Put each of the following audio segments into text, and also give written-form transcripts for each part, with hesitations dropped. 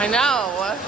I know.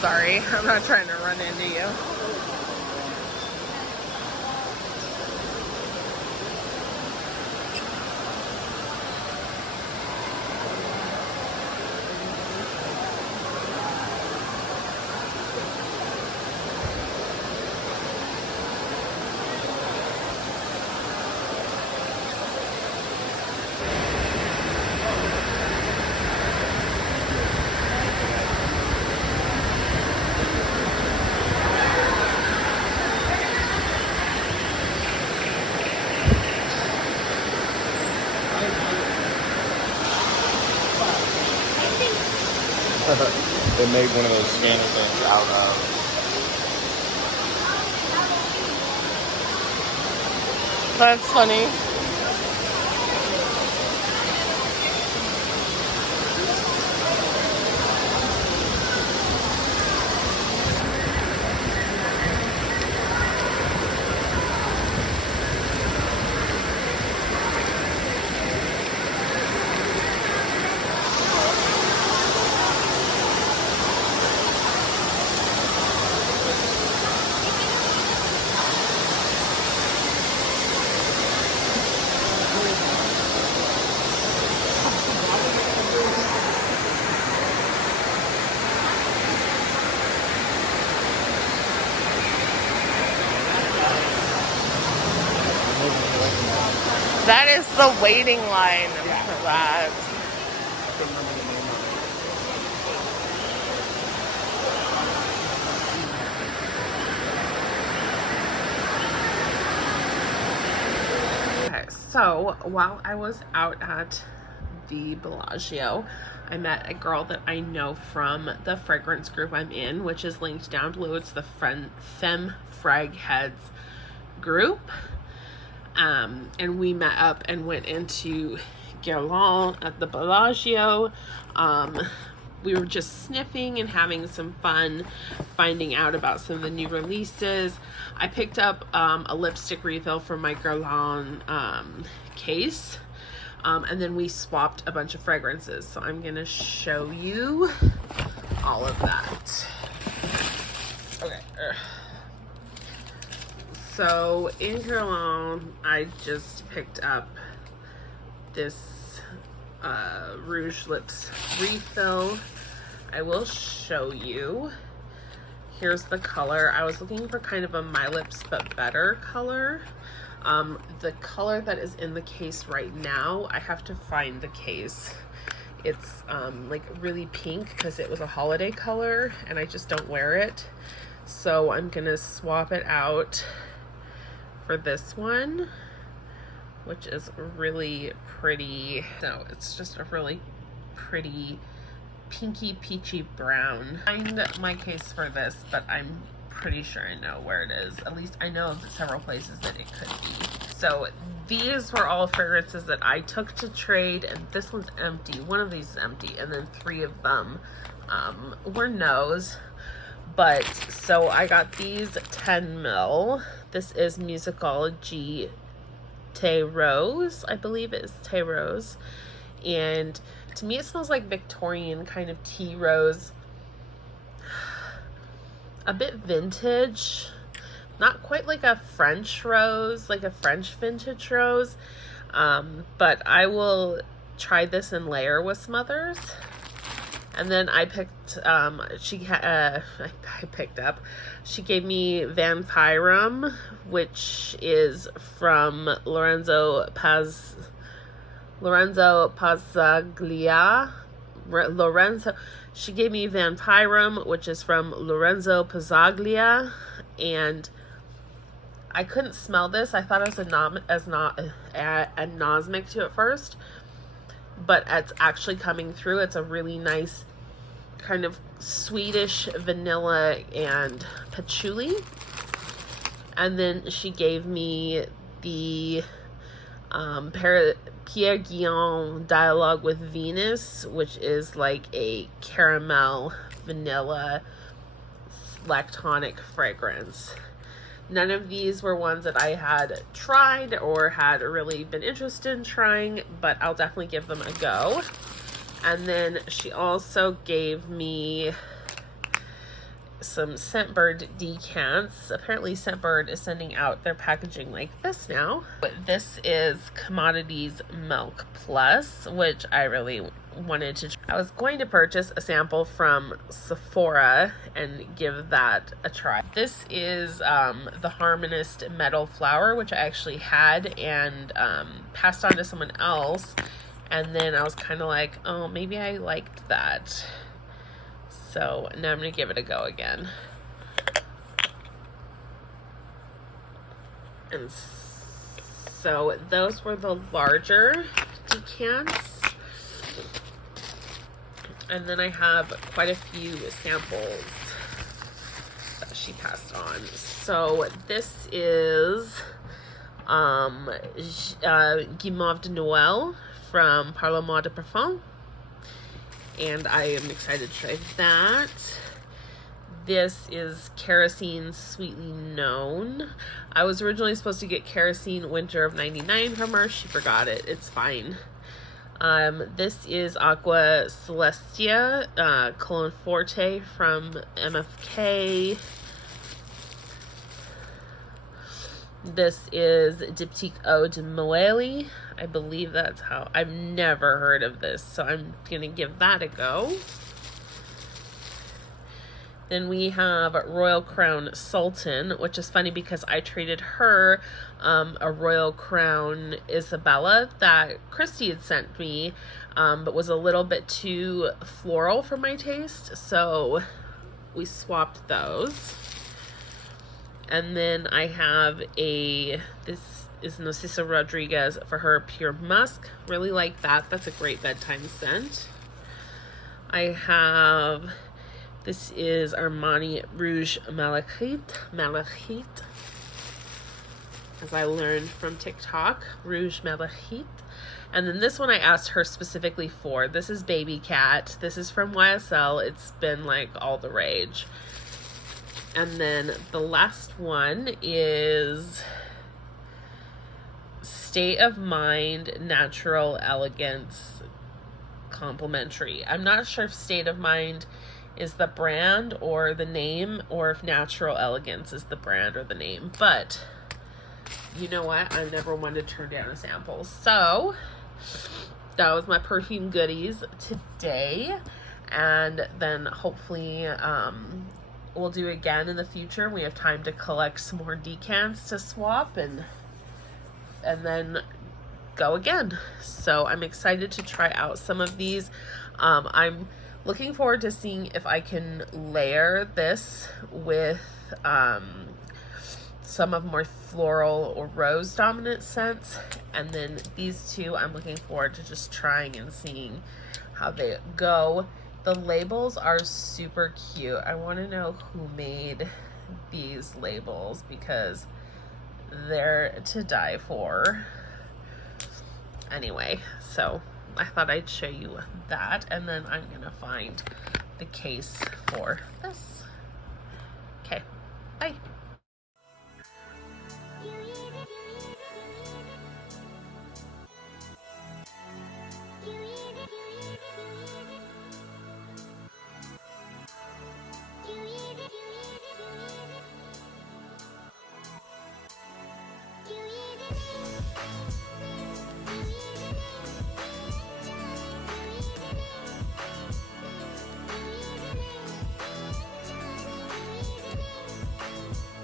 Sorry, I'm not trying to run into you. They made one of those scanner things out of. That's funny. That is the waiting line for that. Okay, so while I was out at the Bellagio, I met a girl that I know from the fragrance group I'm in, which is linked down below. It's the Femme Frag Heads group. And we met up and went into Guerlain at the Bellagio. We were just sniffing and having some fun, finding out about some of the new releases. I picked up a lipstick refill from my Guerlain case. And then we swapped a bunch of fragrances. So I'm going to show you all of that. Okay. So in Guerlain, I just picked up this Rouge Lips refill. I will show you. Here's the color. I was looking for kind of a My Lips But Better color. The color that is in the case right now, I have to find the case. It's like really pink because it was a holiday color and I just don't wear it. So I'm gonna swap it out for this one, which is really pretty. So it's just a really pretty pinky peachy brown. Find my case for this, but I'm pretty sure I know where it is. At least I know of several places that it could be. So these were all fragrances that I took to trade, and this one's empty. One of these is empty, and then 3 of them were no's. But so I got these 10 ml. This is Musicology Thé Rose. I believe it is Thé Rose. And to me it smells like Victorian kind of tea rose. A bit vintage. Not quite like a French rose, like a French vintage rose. But I will try this and layer with some others. And then I picked, I picked up, she gave me Vampirum, which is from Lorenzo Pazzaglia. She gave me Vampirum, which is from Lorenzo Pazzaglia, and I couldn't smell this. I thought it was anosmic to at first, but it's actually coming through. It's a really nice kind of sweetish vanilla and patchouli. And then she gave me the Pierre Guillon Dialogue with Venus, which is like a caramel vanilla lactonic fragrance. None of these were ones that I had tried or had really been interested in trying, but I'll definitely give them a go. And then she also gave me some Scentbird decants. Apparently Scentbird is sending out their packaging like this now. But this is Commodities Milk Plus, which I really wanted to try. I was going to purchase a sample from Sephora and give that a try. This is the Harmonist Metal Flower, which I actually had and passed on to someone else. And then I was kind of like, oh, maybe I liked that. So now I'm going to give it a go again. And so those were the larger decants. And then I have quite a few samples that she passed on. So this is Guimauve de Noël from Parlement de Parfum. And I am excited to try that. This is Kerosene Sweetly Known. I was originally supposed to get Kerosene Winter of 99 from her. She forgot it. It's fine. This is Aqua Celestia, Cologne Forte from MFK. This is Diptyque Eau de Moëlle. I believe that's how. I've never heard of this, so I'm going to give that a go. Then we have Royal Crown Sultan, which is funny because I traded her a Royal Crown Isabella that Christy had sent me, but was a little bit too floral for my taste, so we swapped those. And then I have this is Narciso Rodriguez for her Pure Musk. Really like that. That's a great bedtime scent. I have, this is Armani Rouge Malachite. As I learned from TikTok, Rouge Malachite. And then this one I asked her specifically for. This is Baby Cat. This is from YSL. It's been like all the rage. And then the last one is State of Mind Natural Elegance Complimentary. I'm not sure if State of Mind is the brand or the name, or if Natural Elegance is the brand or the name. But you know what? I never wanted to turn down a sample. So that was my perfume goodies today. And then hopefully we'll do again in the future. We have time to collect some more decants to swap and then go again. So I'm excited to try out some of these. I'm looking forward to seeing if I can layer this with some of more floral or rose dominant scents. And then these two I'm looking forward to just trying and seeing how they go. The labels are super cute. I want to know who made these labels because they're to die for. Anyway, so I thought I'd show you that, and then I'm gonna find the case for this. Okay, bye.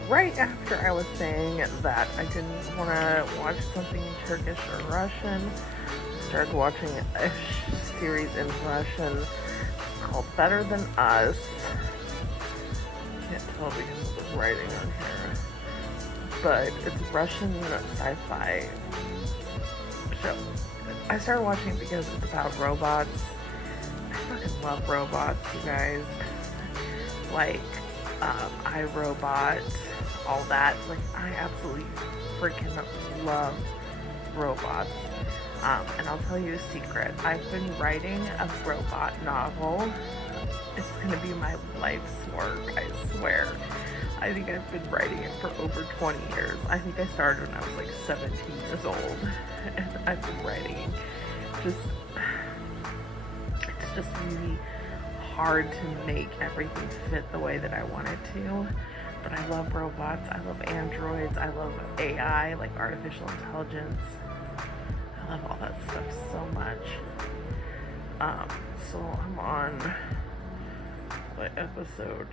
right after I was saying that I didn't want to watch something in Turkish or Russian, I started watching a series in Russian called Better Than Us. Can't tell because of the writing on here, but it's a Russian sci-fi show. I started watching it because it's about robots. I fucking love robots, you guys. Like, iRobot, all that. Like, I absolutely freaking love robots. And I'll tell you a secret. I've been writing a robot novel. It's gonna be my life's work, I swear. I think I've been writing it for over 20 years. I think I started when I was like 17 years old. And I've been writing. It's just really hard to make everything fit the way that I want it to. But I love robots. I love androids. I love AI, like artificial intelligence. I love all that stuff so much. So I'm on what episode?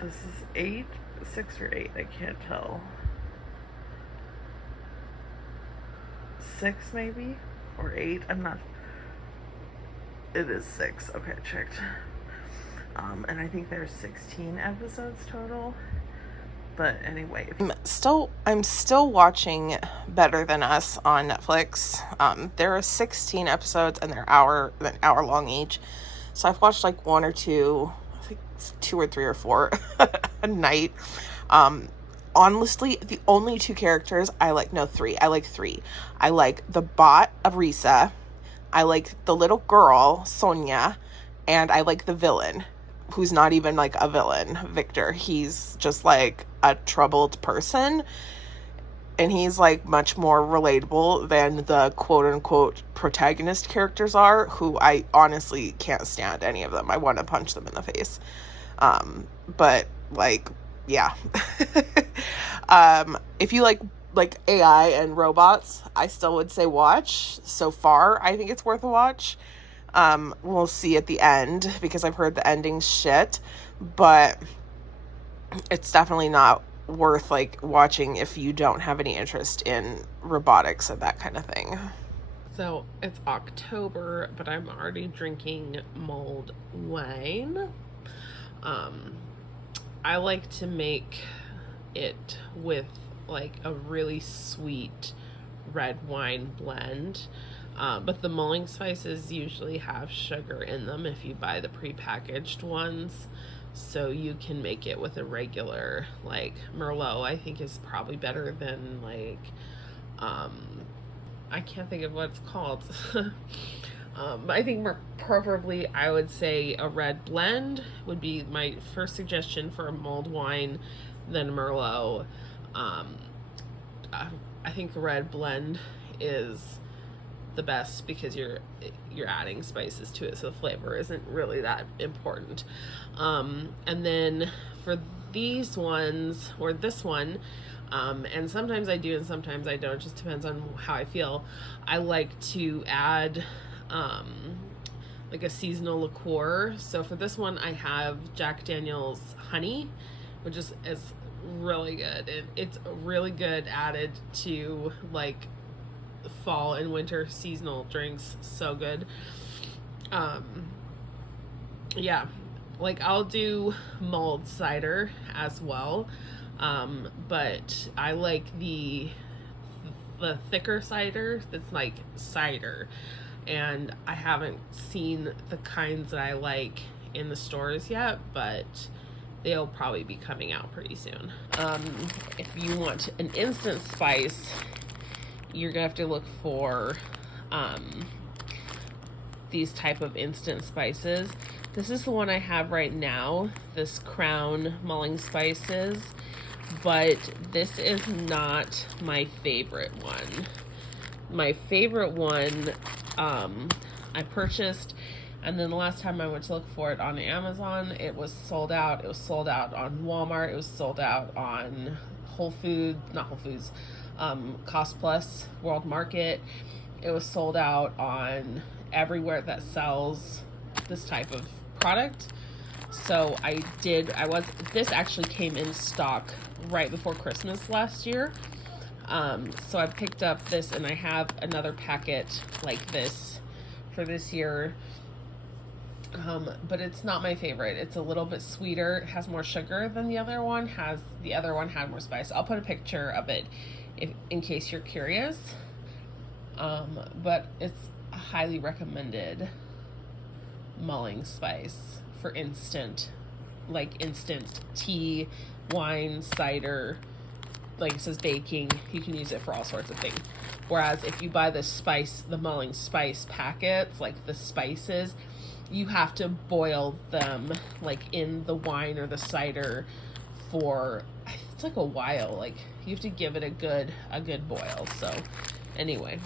This is 8, 6 or 8. I can't tell. 6 maybe, or 8. I'm not. It is 6. Okay, I checked. And I think there's 16 episodes total. But anyway, I'm still watching Better Than Us on Netflix. There are 16 episodes and they're an hour long each. So I've watched like 1 or 2, I think 2 or 3 or 4 a night. Honestly, the only 2 characters I like, no, 3. I like 3. I like the bot of Risa. I like the little girl, Sonia. And I like the villain, who's not even like a villain, Victor. He's just like a troubled person, and he's like much more relatable than the quote unquote protagonist characters are, who I honestly can't stand any of them. I want to punch them in the face. But like, yeah. If you like AI and robots, I still would say watch. So far, I think it's worth a watch. We'll see at the end, because I've heard the ending's shit, but it's definitely not worth like watching if you don't have any interest in robotics and that kind of thing. So it's October, but I'm already drinking mulled wine. I like to make it with like a really sweet red wine blend. But the mulling spices usually have sugar in them if you buy the prepackaged ones. So you can make it with a regular, like Merlot, I think is probably better than like, I can't think of what it's called. But I think preferably I would say a red blend would be my first suggestion for a mulled wine, then Merlot. I think the red blend is the best because you're adding spices to it, so the flavor isn't really that important. And then for these ones, or this one, and sometimes I do and sometimes I don't, it just depends on how I feel, I like to add like a seasonal liqueur. So for this one I have Jack Daniel's honey, which is really good, and it's really good added to like fall and winter seasonal drinks. So good. Yeah, like I'll do mulled cider as well, but I like the thicker cider that's like cider, and I haven't seen the kinds that I like in the stores yet, but they'll probably be coming out pretty soon. If you want an instant spice, you're gonna have to look for these type of instant spices. This is the one I have right now, this Crown Mulling Spices, but this is not my favorite one. My favorite one I purchased, and then the last time I went to look for it on Amazon, it was sold out. It was sold out on Walmart. It was sold out on Cost Plus, World Market. It was sold out on everywhere that sells this type of product. So this actually came in stock right before Christmas last year. So I picked up this, and I have another packet like this for this year. But it's not my favorite. It's a little bit sweeter. It has more sugar than the other one. The other one had more spice. I'll put a picture of it in case you're curious. But it's a highly recommended mulling spice for instant tea, wine, cider. Like it says baking, you can use it for all sorts of things. Whereas if you buy the mulling spice packets, like the spices, you have to boil them like in the wine or the cider for, it's like a while. Like you have to give it a good boil. So anyway,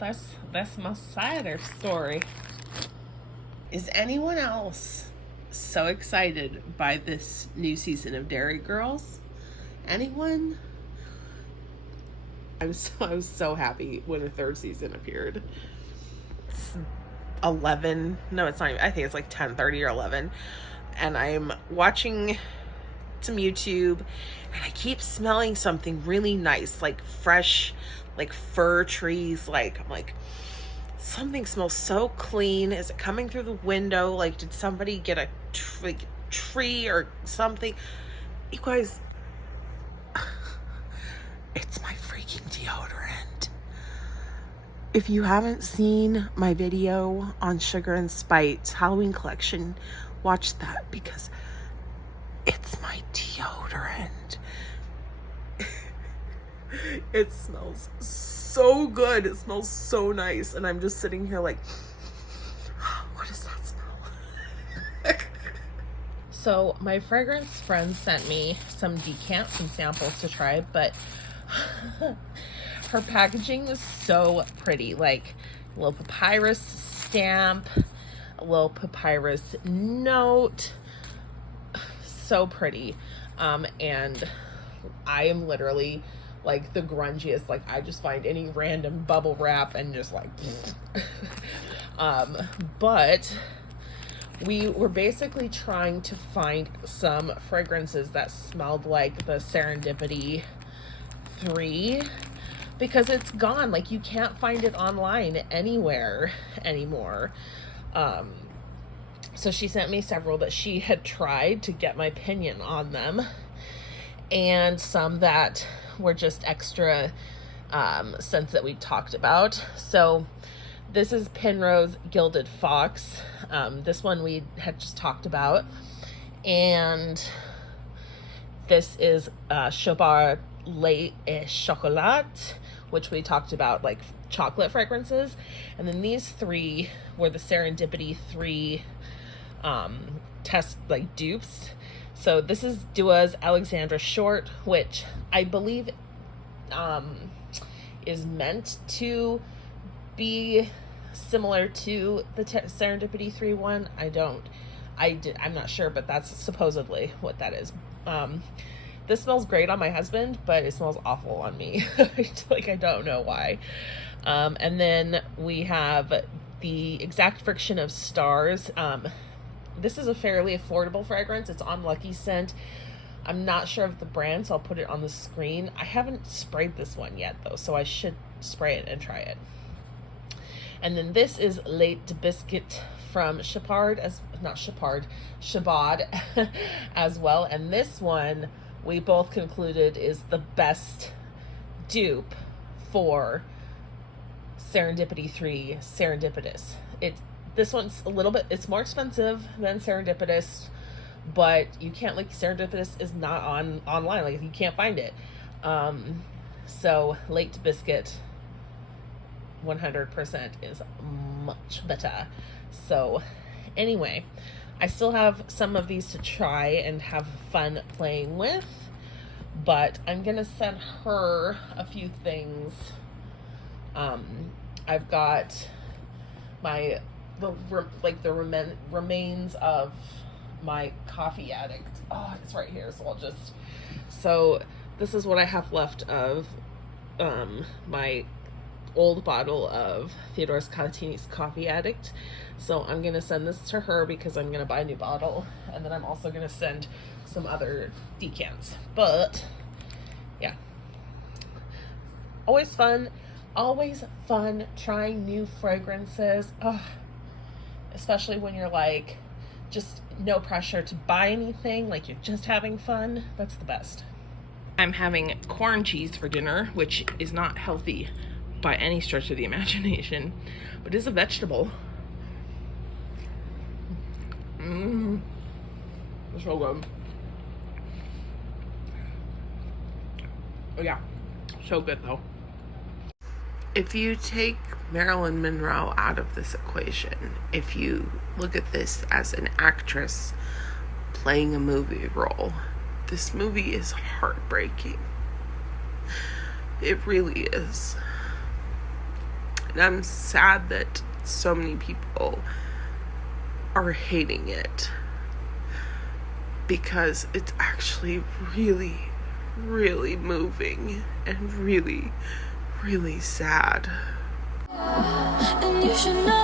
that's my cider story. Is anyone else so excited by this new season of Dairy Girls? Anyone? I was so happy when the third season appeared. It's 11. No, it's not even, I think it's like 10:30 or 11. And I'm watching some YouTube, and I keep smelling something really nice, like fresh, like fir trees. Like, I'm like, something smells so clean. Is it coming through the window? Like, did somebody get a tree or something? You guys, it's my freaking deodorant. If you haven't seen my video on Sugar and Spice Halloween collection, watch that, because it's my deodorant. It smells so good. It smells so nice. And I'm just sitting here like, what does that smell? So my fragrance friend sent me some decants and samples to try, but her packaging is so pretty. Like a little papyrus stamp, a little papyrus note. So pretty. And I am literally like the grungiest. Like, I just find any random bubble wrap and just like but we were basically trying to find some fragrances that smelled like the Serendipity 3, because it's gone. Like, you can't find it online anywhere anymore. So she sent me several that she had tried to get my opinion on them, and some that were just extra scents that we talked about. So this is Penrose Gilded Fox. This one we had just talked about. And this is Chaubard Lait et Chocolat, which we talked about, like chocolate fragrances. And then these three were the Serendipity 3 test, like dupes. So this is Dua's Alexandra Short, which I believe is meant to be similar to the Serendipity 3 one. I'm not sure, but that's supposedly what that is. This smells great on my husband, but it smells awful on me. Like, I don't know why. And then we have the Exact Friction of Stars. This is a fairly affordable fragrance. It's on Lucky Scent. I'm not sure of the brand, so I'll put it on the screen. I haven't sprayed this one yet, though, so I should spray it and try it. And then this is Late Biscuit from Chabad as well. And this one we both concluded is the best dupe for Serendipity 3 Serendipitous. This one's it's more expensive than Serendipitous, but you can't, like, Serendipitous is not online. Like, you can't find it. So Late Biscuit 100% is much better. So anyway, I still have some of these to try and have fun playing with, but I'm gonna send her a few things. I've got the remains of my coffee addict. Oh, it's right here. So this is what I have left of my old bottle of Theodore Scalatini's Coffee Addict. So I'm going to send this to her because I'm going to buy a new bottle. And then I'm also going to send some other decants. But, yeah. Always fun trying new fragrances. Ugh. Especially when you're like, just no pressure to buy anything, like you're just having fun. That's the best. I'm having corn cheese for dinner, which is not healthy by any stretch of the imagination, but is a vegetable. It's so good. Oh yeah, so good though. If you take Marilyn Monroe out of this equation, if you look at this as an actress playing a movie role, this movie is heartbreaking. It really is. And I'm sad that so many people are hating it, because it's actually really, really moving and really, really sad. And you should know